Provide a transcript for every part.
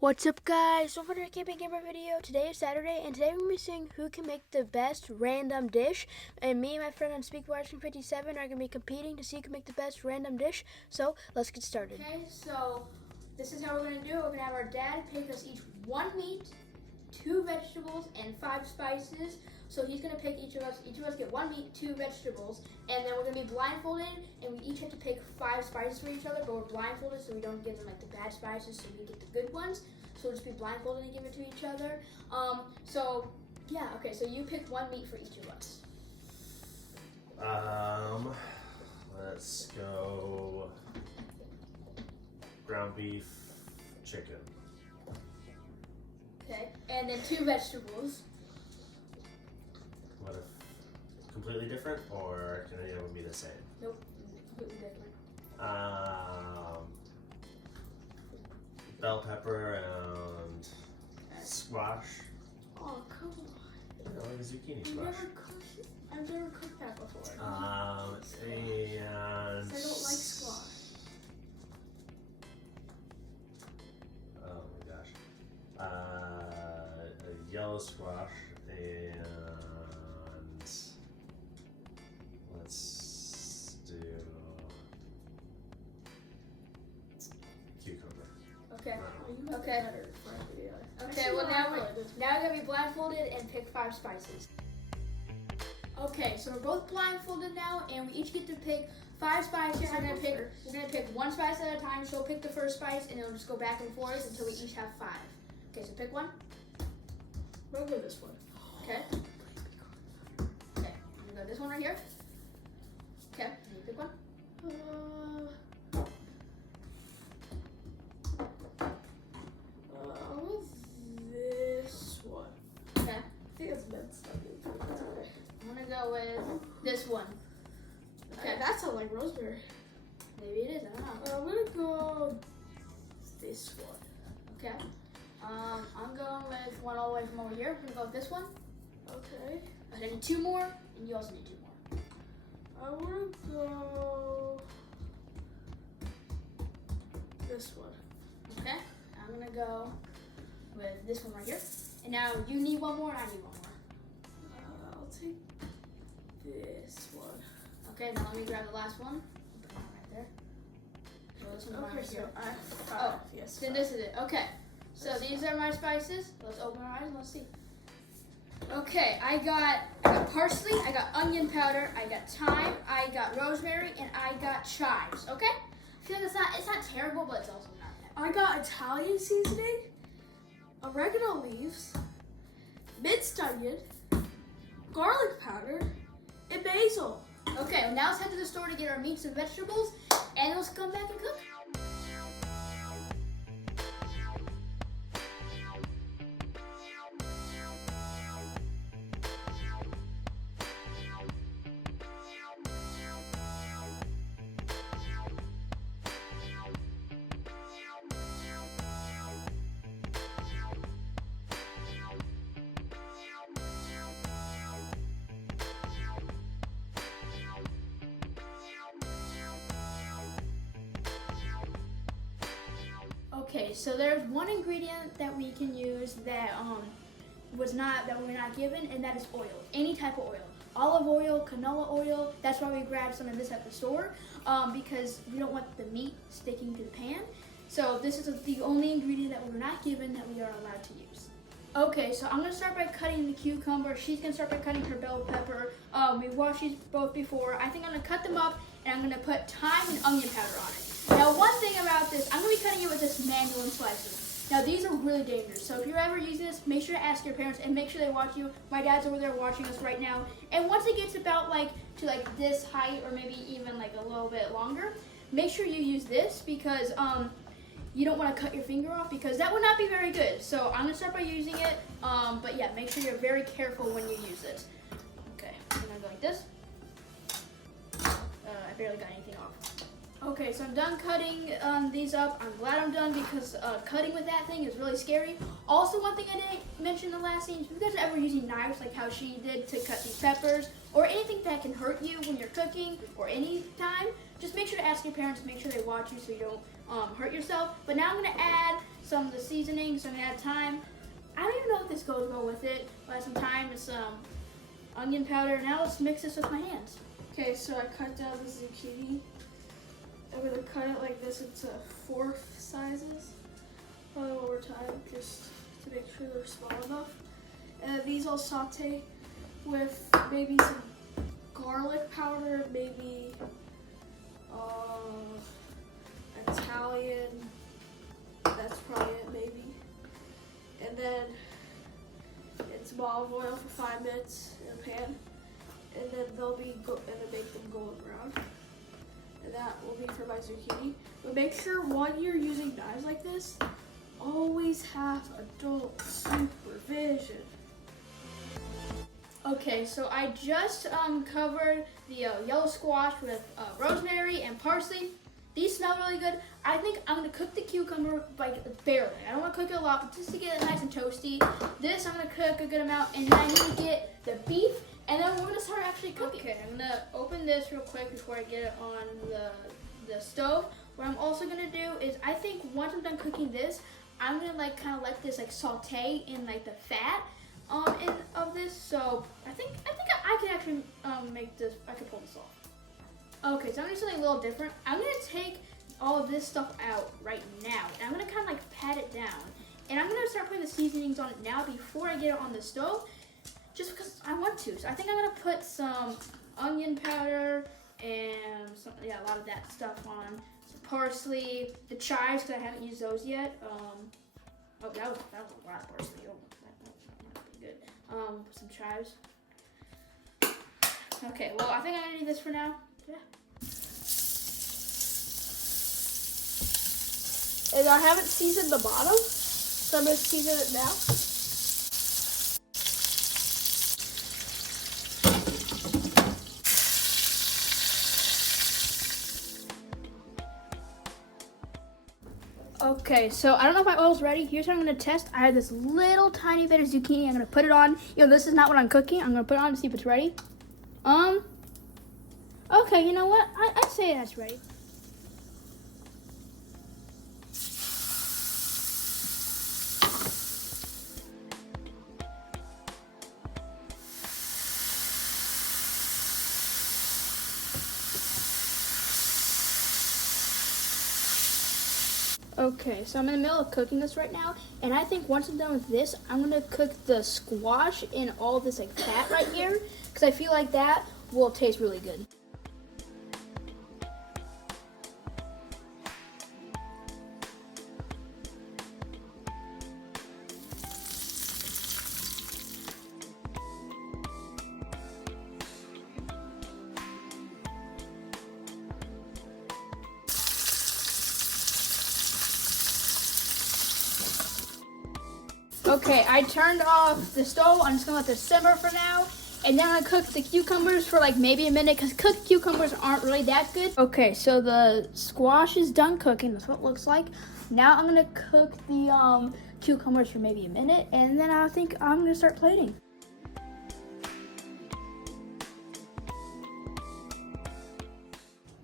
What's up, guys? So for the Camping Gamer video, today is Saturday, and today we're going to be seeing who can make the best random dish. And me and my friend on SpeakWatching57 are going to be competing to see who can make the best random dish. So let's get started. Okay, so this is how we're going to do it. We're going to have our dad pick us each one meat, 2 vegetables, and 5 spices. So he's going to pick each of us get 1 meat, 2 vegetables, and then we're going to be blindfolded, and we each have to pick 5 spices for each other, but we're blindfolded so we don't give them like the bad spices, so we get the good ones. So we'll just be blindfolded and give it to each other. So you pick 1 meat for each of us. Let's go ground beef, chicken. Okay, and then 2 vegetables. What if completely different, or can any of them be the same? Nope, completely different. Bell pepper and squash. Oh, come on. Like a zucchini squash. I've never cooked that before. And I don't like squash. Oh my gosh. A yellow squash and let's do cucumber. Okay. Okay. Okay. Well, now we're gonna be blindfolded and pick 5 spices. Okay, so we're both blindfolded now, and we each get to pick 5 spices. We're gonna pick 1 spice at a time. So we'll pick the first spice, and it'll just go back and forth until we each have 5. Okay, so pick 1. We'll go this one. Okay. Okay, I'm gonna go this one right here. Okay, you pick 1. This one. Okay. I think it's minced onions. I'm gonna go with this one. Okay, that sounds like rosemary. Maybe it is, I don't know. I'm gonna go this one. Okay. I'm going with one all the way from over here. I'm gonna go with this one. Okay. I need 2 more, and you also need 2 more. I wanna go this one. Okay. I'm gonna go with this one right here. And now you need 1 more, and I need 1 more. I'll take this one. Okay, now let me grab the last one. Put that right there. So this one's right here. Yes. Then this is it. Okay. So these are my spices. Let's open our eyes and let's see. Okay, I got parsley, I got onion powder, I got thyme, I got rosemary, and I got chives. Okay? I feel like it's not terrible, but it's also not that. I got Italian seasoning, oregano leaves, minced onion, garlic powder, and basil. Okay, well now let's head to the store to get our meats and vegetables, and let's come back and cook. Okay, so there's one ingredient that we can use that we're not given, and that is oil. Any type of oil. Olive oil, canola oil. That's why we grabbed some of this at the store, because we don't want the meat sticking to the pan. So this is the only ingredient that we're not given that we are allowed to use. Okay, so I'm gonna start by cutting the cucumber. She's gonna start by cutting her bell pepper. We washed these both before. I think I'm gonna cut them up, and I'm gonna put thyme and onion powder on it. Now, one thing about this, I'm going to be cutting it with this manual slicer. Now, these are really dangerous, so if you're ever using this, make sure to ask your parents and make sure they watch you. My dad's over there watching us right now. And once it gets about to this height, or maybe even a little bit longer, make sure you use this, because you don't want to cut your finger off, because that would not be very good. So I'm going to start by using it, but yeah, make sure you're very careful when you use it. Okay, I'm going to go like this. I barely got anything off. Okay, so I'm done cutting these up. I'm glad I'm done, because cutting with that thing is really scary. Also, one thing I didn't mention in the last scene, if you guys are ever using knives like how she did to cut these peppers, or anything that can hurt you when you're cooking or any time, just make sure to ask your parents, make sure they watch you so you don't hurt yourself. But now I'm gonna add some of the seasoning. So I'm gonna add thyme. I don't even know if this goes well with it. I'll add some thyme and some onion powder. Now let's mix this with my hands. Okay, so I cut down the zucchini. I'm gonna cut it like this into 4 sizes. Probably one more time, just to make sure they're small enough. And these I'll saute with maybe some garlic powder, maybe Italian. That's probably it, maybe. And then it's some olive oil for 5 minutes in a pan, and then and then make them golden brown. And that will be for my zucchini. But make sure when you're using knives like this, always have adult supervision. Okay, so I just covered the yellow squash with rosemary and parsley. These smell really good. I think I'm gonna cook the cucumber like barely. I don't wanna cook it a lot, but just to get it nice and toasty. This I'm gonna cook a good amount, and then I need to get the beef, and then we're gonna start actually cooking. Okay, I'm gonna open this real quick before I get it on the stove. What I'm also gonna do is, I think once I'm done cooking this, I'm gonna like kind of let this like saute in like the fat of this. So I think I can actually make this. I can pull this off. Okay, so I'm gonna do something a little different. I'm gonna take all of this stuff out right now, and I'm gonna kind of like pat it down, and I'm gonna start putting the seasonings on it now before I get it on the stove, just because I want to. So I think I'm gonna put some onion powder and a lot of that stuff on. Some parsley, the chives, because I haven't used those yet. Oh, that was a lot of parsley. Oh, that might be good. Some chives. Okay, well, I think I'm gonna do this for now. Yeah. And I haven't seasoned the bottom, so I'm gonna season it now. Okay, so I don't know if my oil's ready. Here's what I'm gonna test. I have this little tiny bit of zucchini. I'm gonna put it on. This is not what I'm cooking. I'm gonna put it on to see if it's ready. Okay, you know what? I'd say that's ready. Okay, so I'm in the middle of cooking this right now, and I think once I'm done with this, I'm gonna cook the squash in all this like fat right here, because I feel like that will taste really good. Okay, I turned off the stove. I'm just gonna let this simmer for now. And then I'm gonna cook the cucumbers for like maybe a minute, because cooked cucumbers aren't really that good. Okay, so the squash is done cooking. That's what it looks like. Now I'm gonna cook the cucumbers for maybe a minute, and then I think I'm gonna start plating.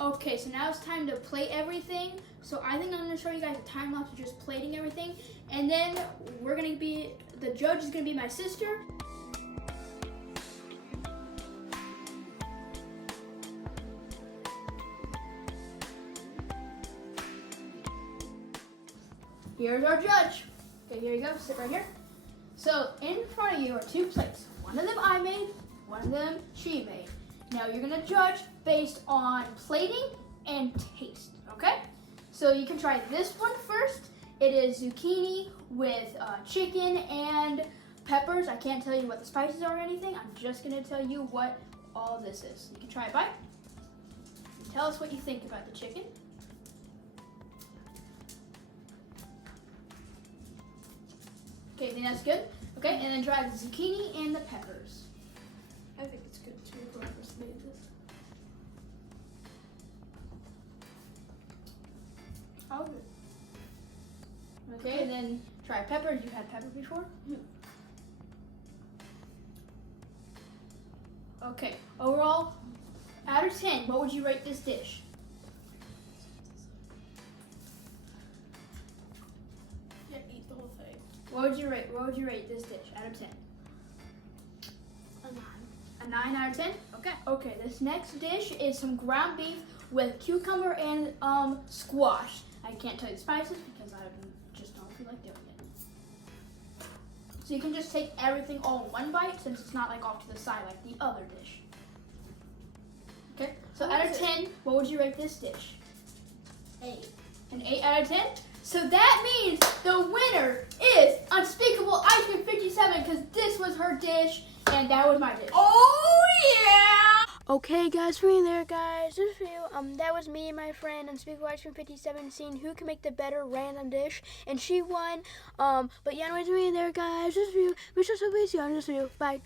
Okay, so now it's time to plate everything. So I think I'm gonna show you guys a time lapse of just plating everything, and then the judge is gonna be my sister. Here's our judge. Okay, here you go, sit right here. So in front of you are 2 plates. One of them I made, one of them she made. Now you're gonna judge based on plating and taste, okay? So you can try this one first. It is zucchini with chicken and peppers. I can't tell you what the spices are or anything. I'm just gonna tell you what all of this is. You can try a bite. Tell us what you think about the chicken. Okay, I think that's good. Okay, and then try the zucchini and the peppers. I think it's good too, whoever's made this. Oh, good. Okay, and then try peppers. You had pepper before? Okay, overall, out of 10, what would you rate this dish? What would you rate this dish out of 10? A 9. A 9 out of 10? Okay. Okay, this next dish is some ground beef with cucumber and squash. I can't tell you the spices because I just don't feel like doing it. So you can just take everything all in one bite since it's not like off to the side like the other dish. Okay, so What out of is it? 10, what would you rate this dish? 8. An 8 out of 10? So that means the winner is Unspeakable Ice Cream 57 because this was her dish and that was my dish. Oh yeah! Okay, guys, for you there, guys. This video, that was me and my friend Unspeakable Ice Cream 57 seeing who can make the better random dish, and she won. But yeah, anyways, for you there, guys. This video, we shall see you on this video. Bye.